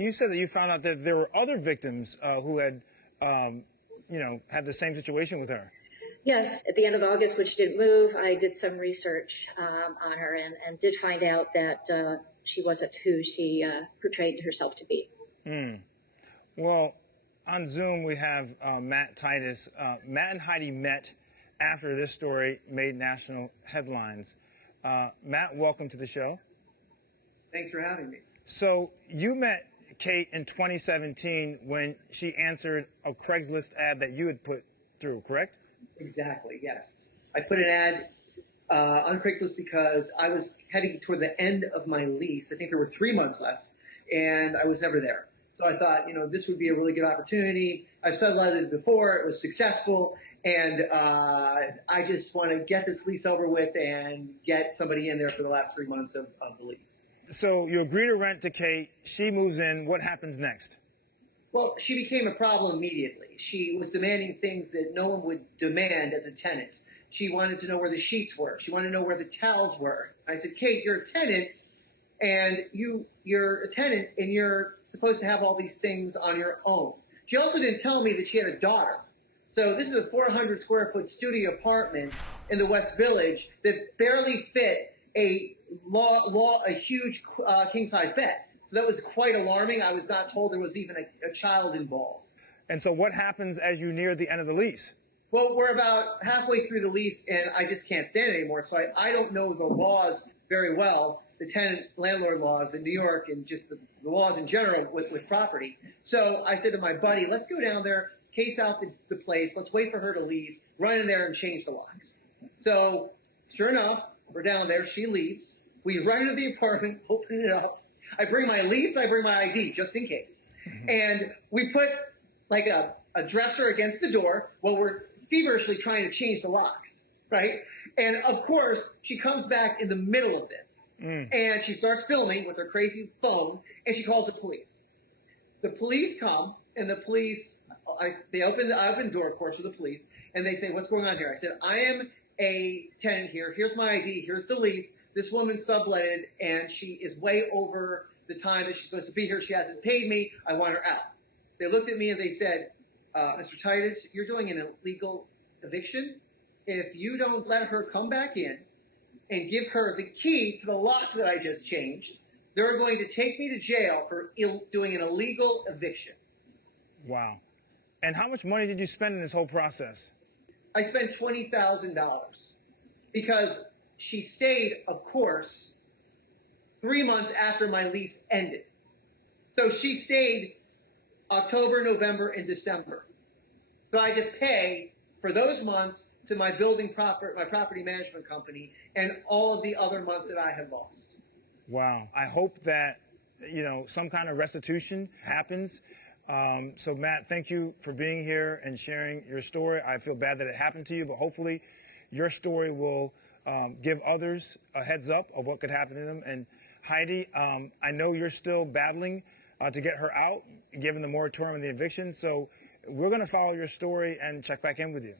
You said that you found out that there were other victims who had, had the same situation with her. Yes, at the end of August, when she didn't move, I did some research on her and did find out that she wasn't who she portrayed herself to be. Well, on Zoom, we have Matt Titus. Matt and Heidi met after this story made national headlines. Matt, welcome to the show. Thanks for having me. So you met Kate in 2017 when she answered a Craigslist ad that you had put through, correct? Exactly, yes. I put an ad on Craigslist because I was heading toward the end of my lease. I think there were 3 months left, and I was never there. So I thought, this would be a really good opportunity. I've subletted it before. It was successful, and I just want to get this lease over with and get somebody in there for the last 3 months of the lease. So you agree to rent to Kate. She moves in. What happens next? Well, she became a problem immediately. She was demanding things that no one would demand as a tenant. She wanted to know where the sheets were. She wanted to know where the towels were. I said, Kate, you're a tenant, and you're a tenant, and you're supposed to have all these things on your own. She also didn't tell me that she had a daughter. So this is a 400-square-foot studio apartment in the West Village that barely fit a huge king-size bed. So that was quite alarming. I was not told there was even a child involved. And so what happens as you near the end of the lease? Well, we're about halfway through the lease, and I just can't stand it anymore. So I don't know the laws very well, the tenant-landlord laws in New York and just the laws in general with property. So I said to my buddy, let's go down there, case out the place, let's wait for her to leave, run in there and change the locks. So sure enough, we're down there, she leaves. We run into the apartment, open it up. I bring my lease, I bring my ID, just in case. And we put like a dresser against the door while we're feverishly trying to change the locks, right? And of course, she comes back in the middle of this. And she starts filming with her crazy phone, and she calls the police. The police come, and the police, they open the door, of course, for the police, and they say, what's going on here? I said, I am a tenant here. Here's my ID. Here's the lease. This woman subletted, and she is way over the time that she's supposed to be here. She hasn't paid me. I want her out. They looked at me and they said, Mr. Titus, you're doing an illegal eviction. If you don't let her come back in and give her the key to the lock that I just changed, they're going to take me to jail for doing an illegal eviction. Wow. And how much money did you spend in this whole process? I spent $20,000 because she stayed, of course, 3 months after my lease ended. So she stayed October, November, and December. So I had to pay for those months to my my property management company, and all of the other months that I had lost. Wow. I hope that, some kind of restitution happens. So Matt, thank you for being here and sharing your story. I feel bad that it happened to you, but hopefully your story will give others a heads up of what could happen to them. And Heidi, I know you're still battling to get her out, given the moratorium and the eviction. So we're going to follow your story and check back in with you.